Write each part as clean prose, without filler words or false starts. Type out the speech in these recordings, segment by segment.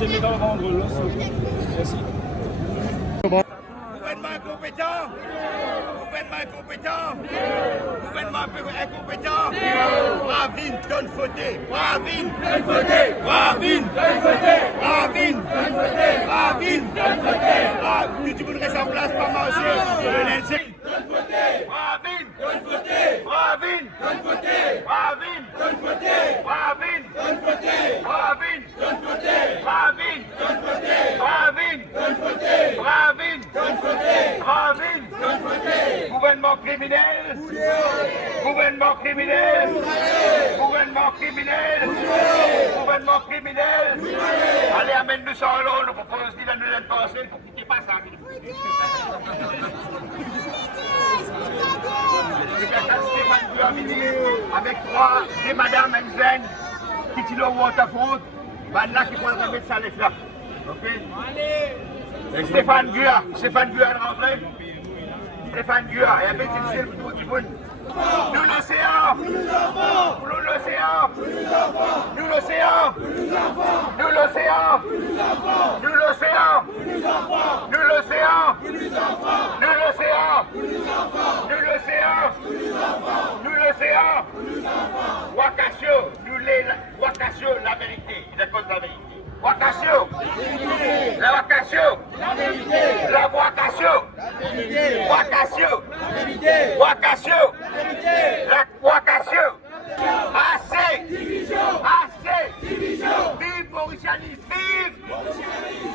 C'est mieux d'en rendre là. Merci. Gouvernement incompétent. Gouvernement incompétent. Gouvernement incompétent. Bravine, donne fauté. Bravine, donne fauté. Bravine, donne fauté. Bravine, donne fauté. Bravine, donne fauté. Tu voudrais sa place pas marcher. Donne fauté. Bravine, donne fauté. Bravine, donne fauté. Bravine, donne fauté. Bravine, donne fauté. Bravine, donne fauté. Bravine, donne fauté. Bravine, donne fauté. Bravine, donne fauté. Bravine, donne fauté. Gouvernement criminel. Gouvernement criminel. Gouvernement criminel. Gouvernement criminel. Allez, amène-nous ça en l'eau, pour qu'on se dise la nouvelle pensée, pour quitter pas ça. Stéphane Guamini, avec des Madame Enzen, qui tirent au Waterford, là qui vont remettre ça les là. Ok? Stéphane Guya est rentré. Stéphane Guya, et avec une seule pour du monde. Nous l'océan! Nous l'océan! Nous l'océan! Nous l'océan! Nous l'océan! Nous l'océan! Nous l'océan! Nous l'océan! Nous l'océan! Wakasio, nous les Wakasio, la vérité. Il est contre la vérité. Wakasio! La Wakasio! La vérité! La Wakasio! La vérité! Wakasio! La vérité! Wakasio! La Wakasio! Assez! Division! Assez! Division! Vive Mauritianisme! Vive!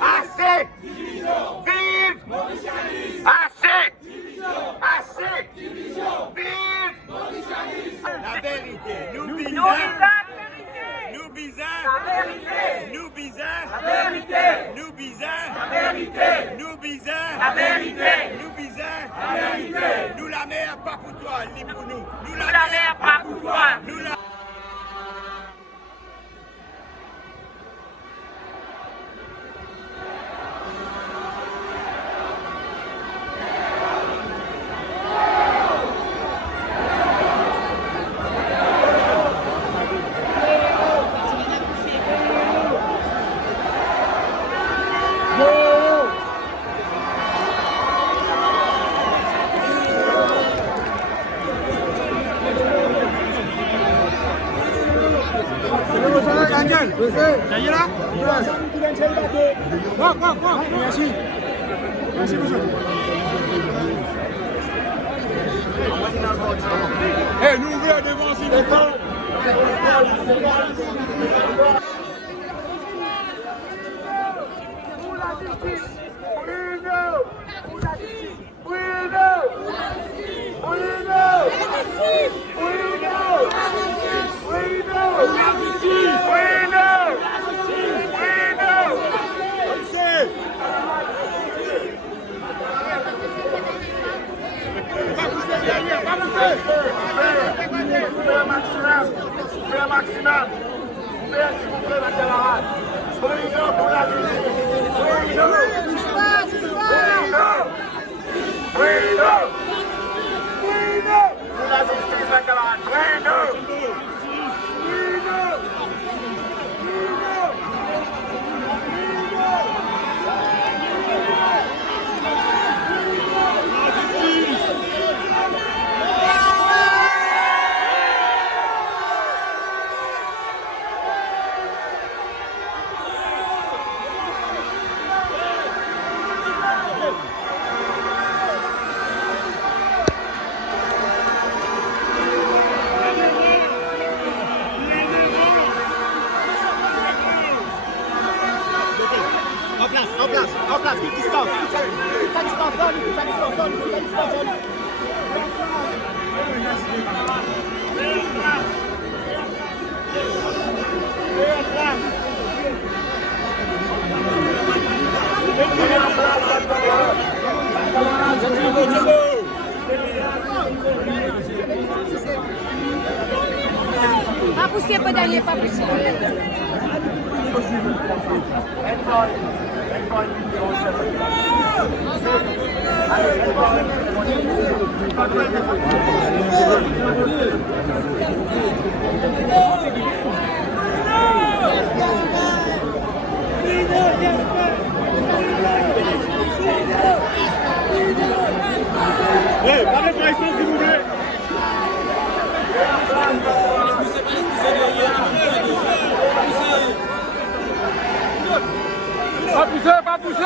Assez! Division! Vive! Mauritianisme! Assez! Division! Assez! Division! Vive! Mauritianisme! La vérité! Nous bizarres! Nous bizarres! La vérité! Nous bizarres! La vérité! Nous bizarres! La vérité! Nous bizarres! La vérité! Nous bizarres! La vérité! Nous la mer pas pour toi, ni pour nous. Nous la mer pas pour toi. Nous la Merci monsieur. Eh, nous ouvrons devant s'il vous plaît. Fais un maximum. Fais un maximum. Fais s'il vous plaît, ma camarade. Bruno pour la justice. Bruno. Bruno. Bruno. Pour la justice, ma camarade. Bruno. En place, quitte distance. Ta distance, donne. Pas pousser, pédalier, pas pousser. Pas de pression, s'il vous plaît. Pas pousser.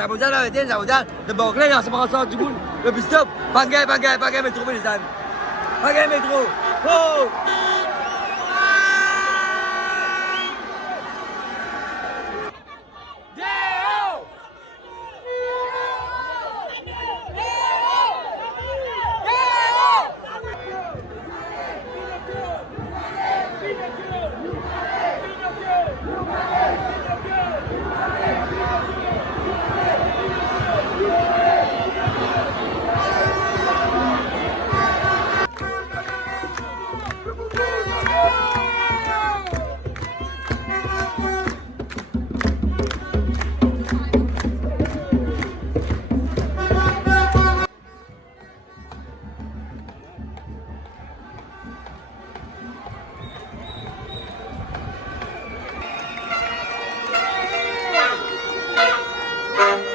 Sambutan lah, dia sambutan. Tebak lain yang semangat tu pun. Lebih stop. Panggil metro boleh san. Panggil metro. Oh.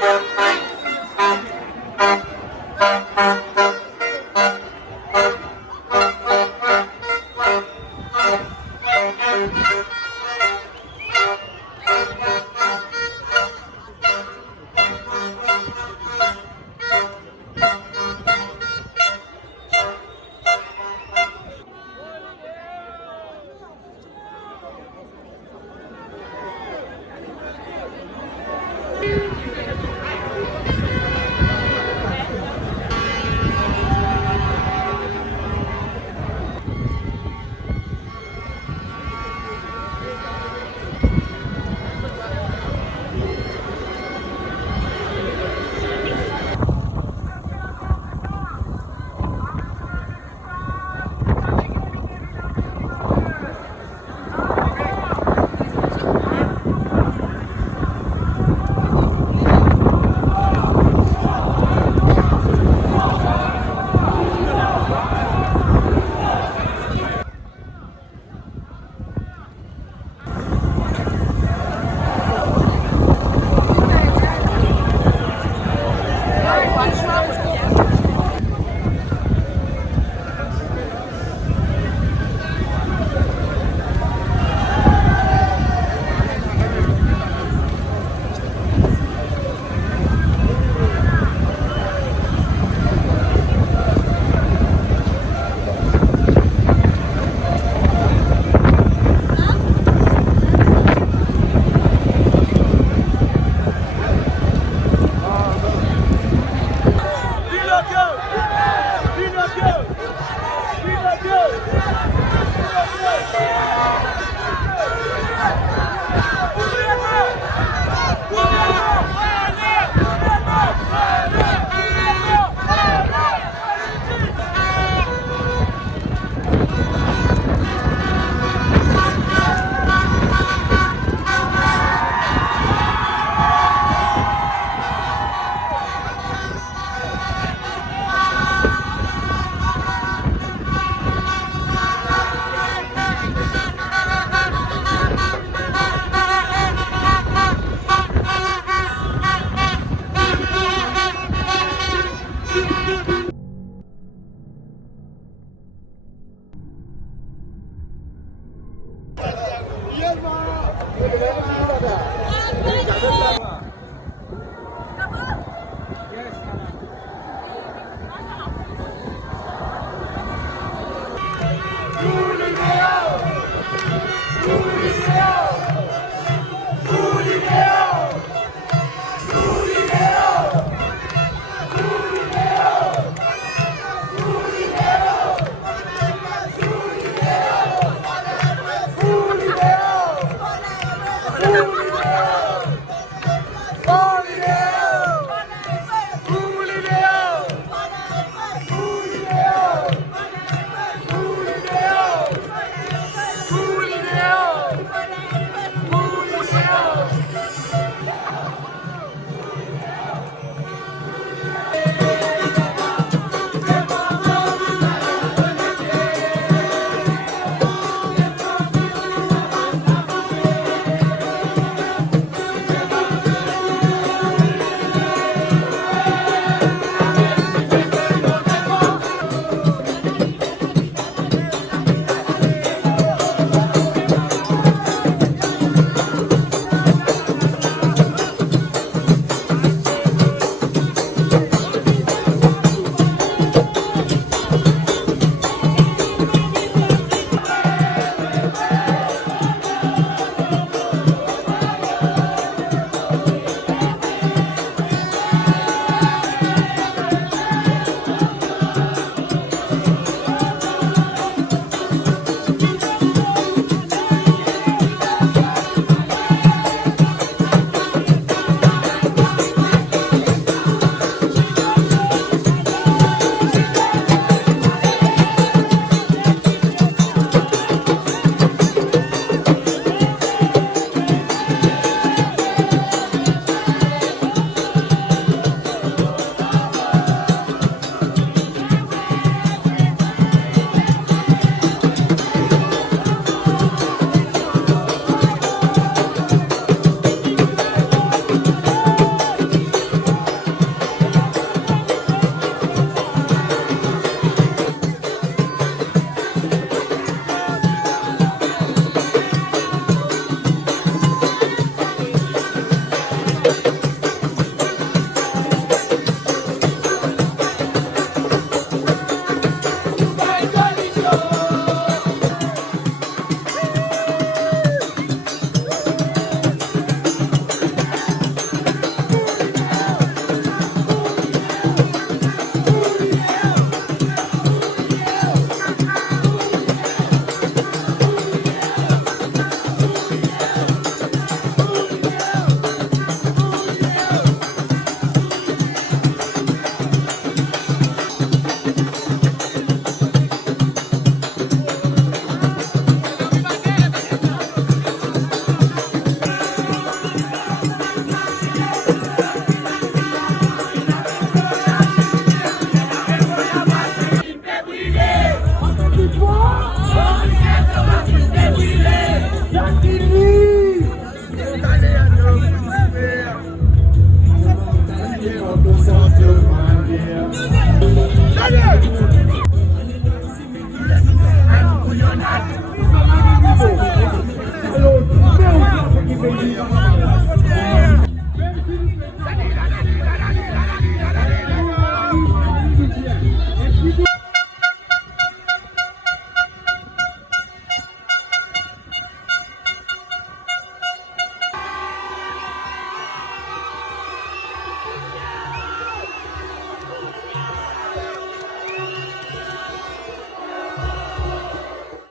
Merci.